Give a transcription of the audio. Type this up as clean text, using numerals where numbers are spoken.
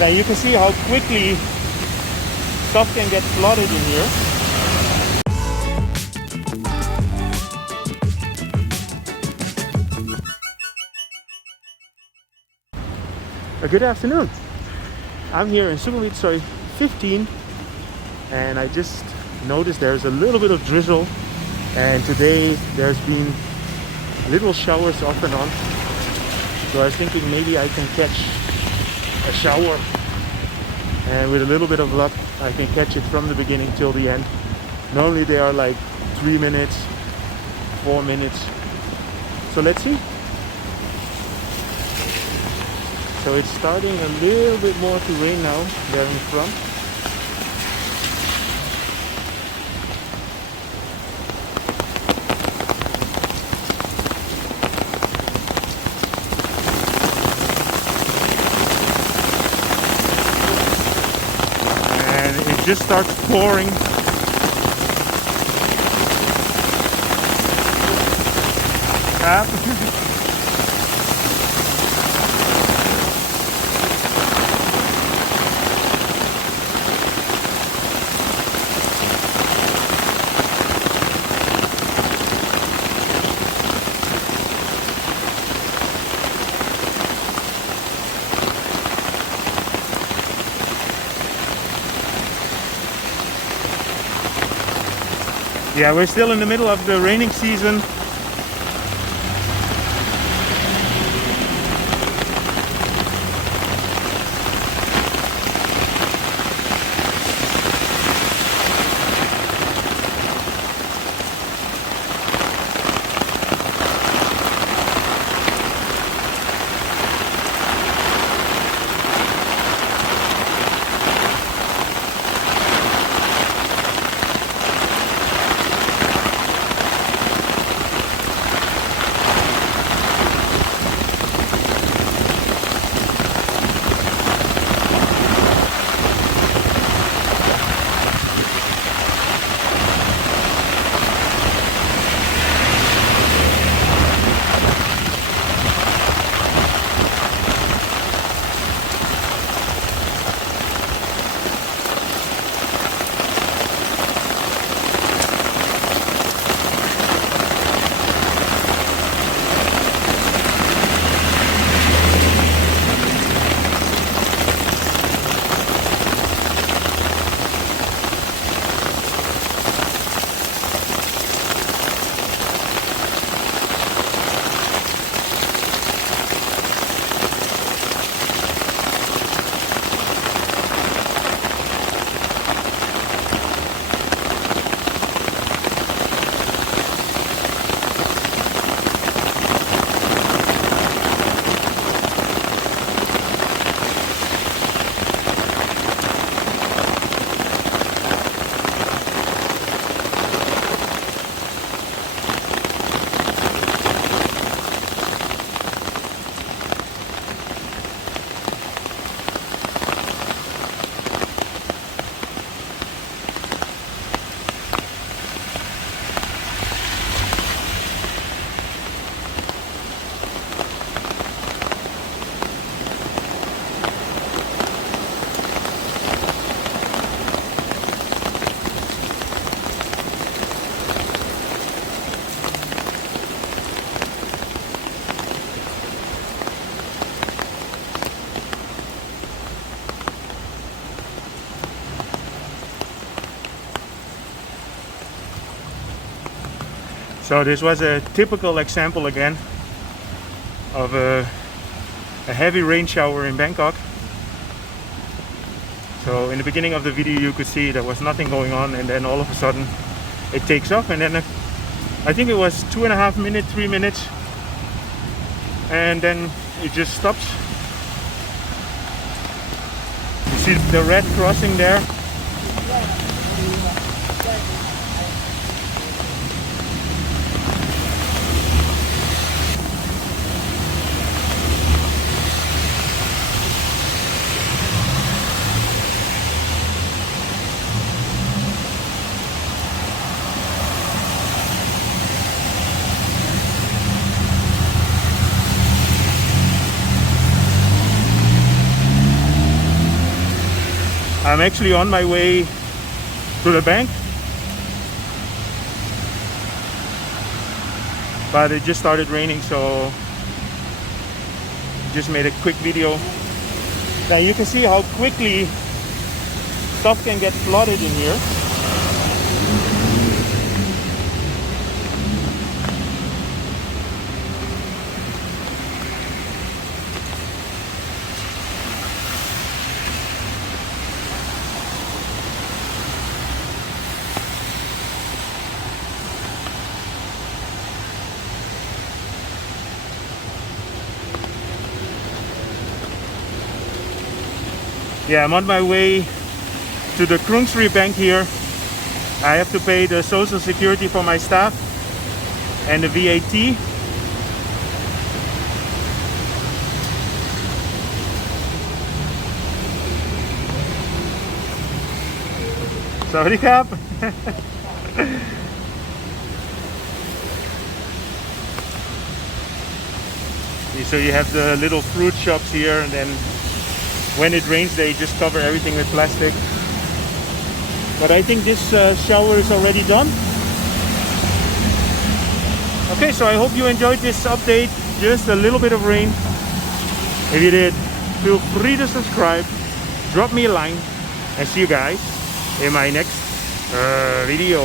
Now you can see how quickly stuff can get flooded in here. Good afternoon. I'm here in Sukhumvit Soi 15 and I just noticed there's a little bit of drizzle, and today there's been little showers off and on. So I was thinking maybe I can catch a shower, and with a little bit of luck I can catch it from the beginning till the end. Normally they are like 3 minutes, 4 minutes. So let's see. So it's starting a little bit more to rain now there in front. And it just starts pouring. Yeah, we're still in the middle of the raining season. So this was a typical example again of a heavy rain shower in Bangkok. So in the beginning of the video you could see there was nothing going on, and then all of a sudden it takes off, and then I think it was 2.5 minutes, 3 minutes, and then it just stops. You see the red crossing there? I'm actually on my way to the bank, but it just started raining, so just made a quick video. Now you can see how quickly stuff can get flooded in here. Yeah, I'm on my way to the Krungsri Bank here. I have to pay the social security for my staff and the VAT. Sorry, Cap. So you have the little fruit shops here, and then when it rains they just cover everything with plastic. But I think this shower is already done. Okay, so I hope you enjoyed this update. Just a little bit of rain. If you did, feel free to subscribe, drop me a line, and see you guys in my next video.